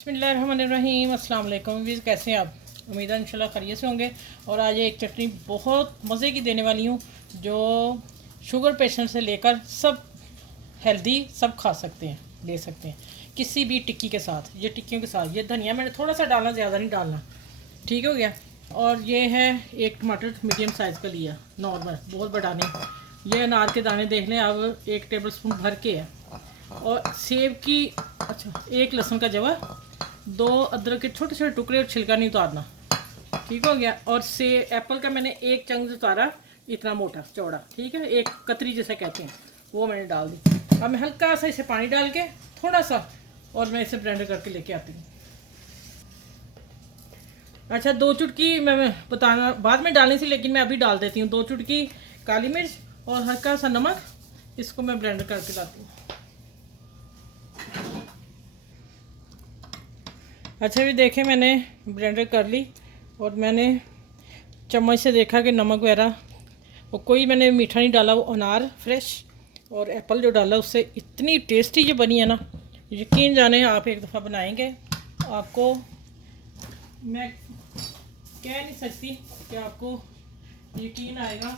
बिस्मिल्लाहिर्रहमानिर्रहीम अस्सलाम वालेकुम। वीज़ कैसे हैं आप? उम्मीद है इंशाल्लाह खैरियत से होंगे। और आज एक चटनी बहुत मज़े की देने वाली हूँ जो शुगर पेशेंट से लेकर सब हेल्दी सब खा सकते हैं, ले सकते हैं किसी भी टिक्की के साथ। ये टिक्कियों के साथ ये धनिया मैंने थोड़ा सा डालना, ज़्यादा नहीं डालना, ठीक हो गया। और ये है एक टमाटर मीडियम साइज़ का लिया, नॉर्मल, बहुत बड़ा नहीं। ये अनार के दाने देख लें अब 1 टेबल स्पून भर के है। और सेब की, अच्छा, 1 लहसुन का जवा, 2 अदरक के छोटे छोटे टुकड़े और छिलका नहीं उतारना, ठीक हो गया। और से एप्पल का मैंने 1 चंक उतारा, इतना मोटा चौड़ा, ठीक है, एक कतरी जैसे कहते हैं, वो मैंने डाल दी। अब मैं हल्का सा इसे पानी डाल के थोड़ा सा, और मैं इसे ब्लेंडर करके लेके आती हूँ। अच्छा, 2 चुटकी मैं बताना बाद में डालनी थी, लेकिन मैं अभी डाल देती हूँ। 2 चुटकी काली मिर्च और हल्का सा नमक, इसको मैं ब्लेंडर करके लाती हूँ। अच्छा, भी देखें मैंने ब्लेंडर कर ली, और मैंने चम्मच से देखा कि नमक वगैरह, और कोई मैंने मीठा नहीं डाला। वो अनार फ्रेश और एप्पल जो डाला उससे इतनी टेस्टी ये बनी है ना, यकीन जाने आप एक दफ़ा बनाएंगे, आपको मैं कह नहीं सकती कि आपको यकीन आएगा।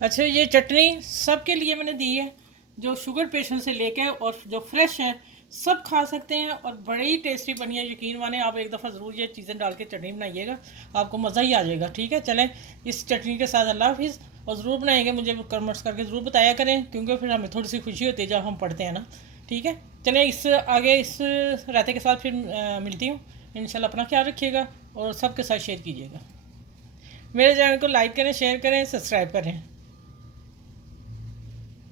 अच्छा, ये चटनी सबके लिए मैंने दी है, जो शुगर पेशेंट से लेके और जो फ्रेश है सब खा सकते हैं, और बड़ी ही टेस्टी बनी है। यकीन माने, आप एक दफ़ा ज़रूर ये चीज़ें डाल के चटनी बनाइएगा, आपको मज़ा ही आ जाएगा। ठीक है, चलें इस चटनी के साथ अल्लाह हाफिज़। और ज़रूर बनाएंगे, मुझे कमेंट्स करके ज़रूर बताया करें, क्योंकि फिर हमें थोड़ी सी खुशी होती है जब हम पढ़ते हैं ना। ठीक है, चलें इस आगे इस रायते के साथ फिर मिलती हूँ इंशाल्लाह। अपना ख्याल रखिएगा और सबके साथ शेयर कीजिएगा। मेरे चैनल को लाइक करें, शेयर करें, सब्सक्राइब करें।